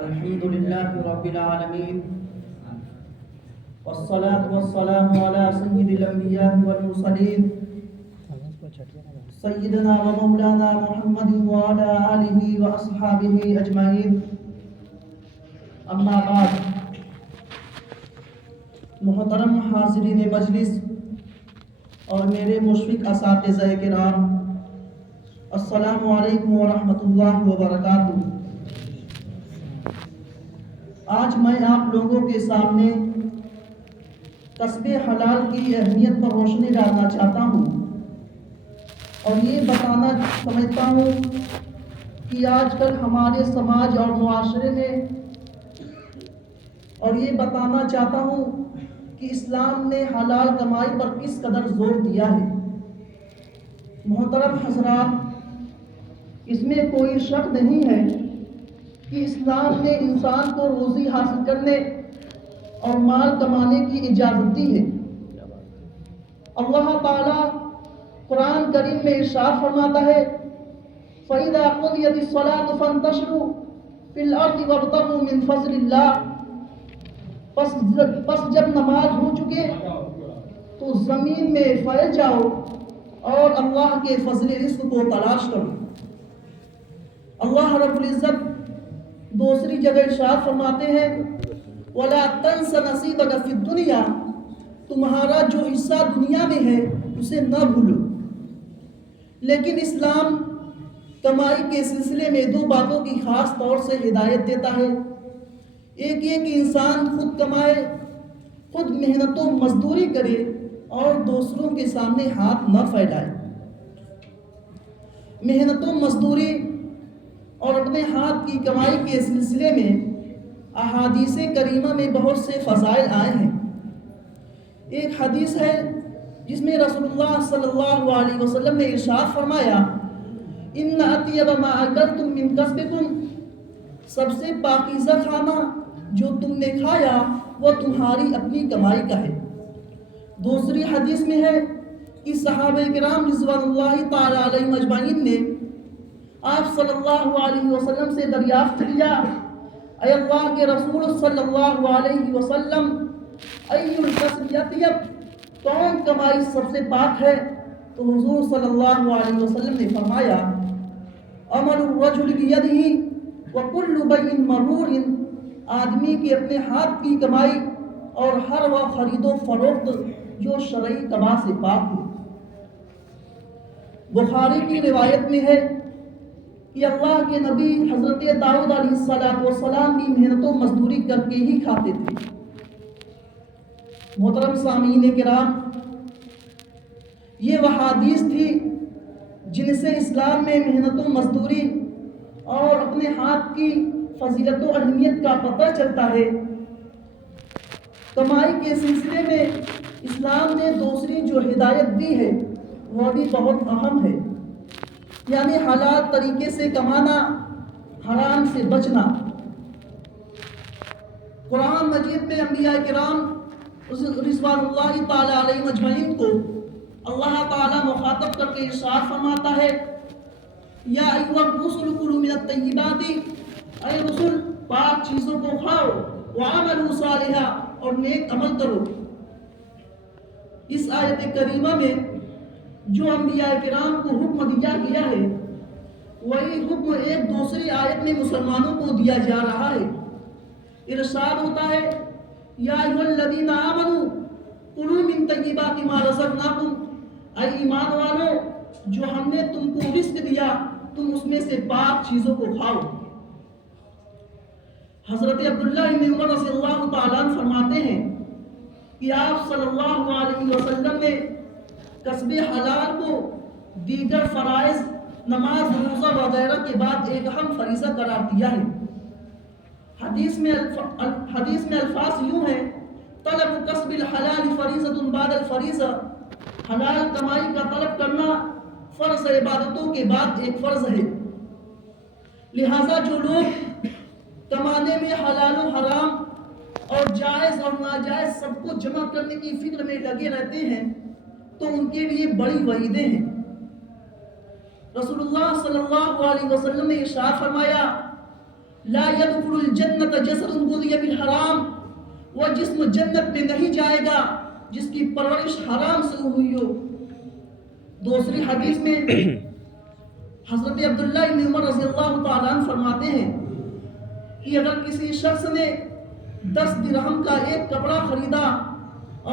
الحمد لله رب العالمين والصلاة والسلام على سيد الأنبياء والمرسلين سيدنا ومولانا محمد وعلى آله وأصحابه أجمعين أما بعد محترم حاضرین مجلس اور میرے مشفق اساتذہ کرام، السلام علیکم ورحمۃ اللہ وبرکاتہ۔ آج میں آپ لوگوں کے سامنے کسب حلال کی اہمیت پر روشنی ڈالنا چاہتا ہوں اور یہ بتانا سمجھتا ہوں کہ آج کل ہمارے سماج اور معاشرے میں، اور یہ بتانا چاہتا ہوں کہ اسلام نے حلال کمائی پر کس قدر زور دیا ہے۔ محترم حضرات، اس میں کوئی شک نہیں ہے کہ اسلام نے انسان کو روزی حاصل کرنے اور مال کمانے کی اجازت دی ہے۔ اللہ تعالیٰ قرآن کریم میں ارشاد فرماتا ہے فَإِذَا قُضِيَتِ الصَّلَاةُ فَانتَشِرُوا فِي الْأَرْضِ وَابْتَغُوا مِنْ فَضْلِ اللَّهِ، پس جب نماز ہو چکے تو زمین میں پھیل جاؤ اور اللہ کے فضل رزق کو تلاش کرو۔ اللہ رب العزت دوسری جگہ ارشاد فرماتے ہیں وَلَا تَنْسَ نَصِيبَكَ فِي الدُّنْيَا، تمہارا جو حصہ دنیا میں ہے اسے نہ بھولو۔ لیکن اسلام کمائی کے سلسلے میں دو باتوں کی خاص طور سے ہدایت دیتا ہے۔ ایک یہ کہ انسان خود کمائے، خود محنت و مزدوری کرے اور دوسروں کے سامنے ہاتھ نہ پھیلائے۔ محنت و مزدوری اور اپنے ہاتھ کی کمائی کے سلسلے میں احادیث کریمہ میں بہت سے فضائل آئے ہیں۔ ایک حدیث ہے جس میں رسول اللہ صلی اللہ علیہ وسلم نے ارشاد فرمایا ان اطیب ما اکلتم من کسبکم، سب سے پاکیزہ کھانا جو تم نے کھایا وہ تمہاری اپنی کمائی کا ہے۔ دوسری حدیث میں ہے کہ صحابہ کرام رضوان اللہ تعالی علیہم اجمعین نے آپ صلی اللہ علیہ وسلم سے دریافت کیا اے اللہ کے رسول صلی اللہ علیہ وسلم ای الکسب اطیب، کون کمائی سب سے پاک ہے؟ تو حضور صلی اللہ علیہ وسلم نے فرمایا عمل الرجل بیدہ وکل بیع مبرور، آدمی کے اپنے ہاتھ کی کمائی اور ہر وہ خرید و فروخت جو شرعی تباہ سے پاک ہو۔ بخاری کی روایت میں ہے کہ اللہ کے نبی حضرت داؤد علیہ السلام بھی محنت و مزدوری کر کے ہی کھاتے تھے۔ محترم سامعین کرام، یہ وہ حدیث تھی جن سے اسلام میں محنت و مزدوری اور اپنے ہاتھ کی فضیلت و اہمیت کا پتہ چلتا ہے۔ کمائی کے سلسلے میں اسلام نے دوسری جو ہدایت دی ہے وہ بھی بہت اہم ہے، یعنی حلال طریقے سے کمانا، حرام سے بچنا۔ قرآن مجید میں انبیاء کرام رضوان اللہ تعالی علیہ مجمعین کو اللہ تعالی مخاطب کر کے ارشاد فرماتا ہے یا ایھا الرسل کلوا من الطیبات، اے رسل پاک چیزوں کو کھاؤ، وعملوا صالحا اور نیک عمل کرو۔ اس آیت کریمہ میں جو انبیاء کرام کو حکم دیا گیا ہے وہی حکم ایک دوسری آیت میں مسلمانوں کو دیا جا رہا ہے۔ ارشاد ہوتا ہے یا ایھا الذین آمنوا کلوا من طیبات ما رزقناکم، اے ایمان والو جو ہم نے تم کو رزق دیا تم اس میں سے پاک چیزوں کو کھاؤ۔ حضرت عبداللہ بن عمر رضی اللہ تعالیٰ عنہ فرماتے ہیں کہ آپ صلی اللہ علیہ وسلم نے کسب حلال کو دیگر فرائض نماز، روزہ وغیرہ کے بعد ایک اہم فریضہ قرار دیا ہے۔ حدیث میں الفاظ یوں ہیں طلب کسب الحلال فریضۃ بعد الفریضہ، حلال کمائی کا طلب کرنا فرض عبادتوں کے بعد ایک فرض ہے۔ لہٰذا جو لوگ کمانے میں حلال و حرام اور جائز اور ناجائز سب کو جمع کرنے کی فکر میں لگے رہتے ہیں تو ان کے لیے بڑی وعیدیں ہیں۔ رسول اللہ صلی اللہ علیہ وسلم نے ارشاد فرمایا لا يدخل الجنت جسد غذي بالحرام، وہ جسم جنت میں نہیں جائے گا جس کی پرورش حرام سے ہوئی ہو۔ دوسری حدیث میں حضرت عبداللہ بن عمر رضی اللہ تعالیٰ عنہ فرماتے ہیں کہ اگر کسی شخص نے 10 درہم کا ایک کپڑا خریدا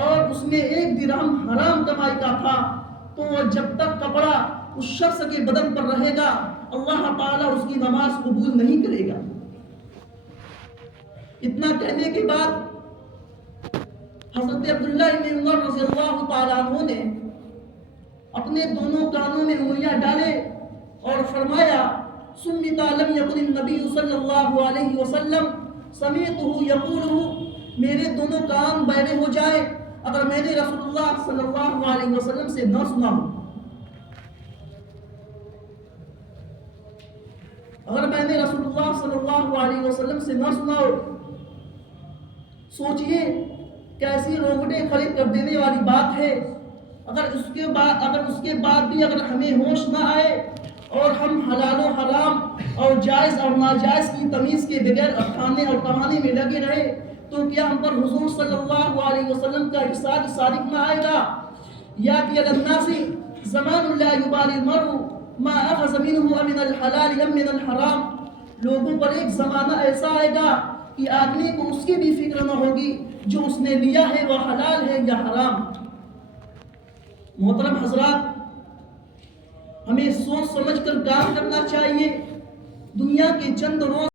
اور اس میں 1 درہم حرام کمائی کا تھا، تو وہ جب تک کپڑا اس شخص کے بدن پر رہے گا اللہ تعالیٰ اس کی نماز قبول نہیں کرے گا۔ اتنا کہنے کے بعد حضرت عبداللہ بن عمر رضی اللہ تعالیٰ عنہ نے اپنے دونوں کانوں میں انگلیاں ڈالے اور فرمایا سمت لم یکن النبی صلی اللہ علیہ وسلم سمعتہ یقولہ، میرے دونوں کان بہرے ہو جائے اگر میں نے رسول اللہ صلی اللہ علیہ وسلم سے نہ سنا ہو، اگر میں نے رسول اللہ صلی اللہ علیہ وسلم سے نہ سنا ہو۔ سوچئے کیسی رونگٹے کھڑے کر دینے والی بات ہے۔ اگر اس کے بعد بھی اگر ہمیں ہوش نہ آئے اور ہم حلال و حرام اور جائز اور ناجائز کی تمیز کے بغیر کھانے اور کمانے میں لگے رہے تو کیا ہم پر حضور صلی اللہ علیہ وسلم کا ارشاد صادق نہ آئے گا؟ یاتی علی الناس زمان لا یبالی المرء ما اخذ منه من الحلال ام من الحرام، لوگوں پر ایک زمانہ ایسا آئے گا کہ آدمی کو اس کی بھی فکر نہ ہوگی جو اس نے لیا ہے وہ حلال ہے یا حرام۔ محترم حضرات، ہمیں سوچ سمجھ کر کام کرنا چاہیے۔ دنیا کے چند روز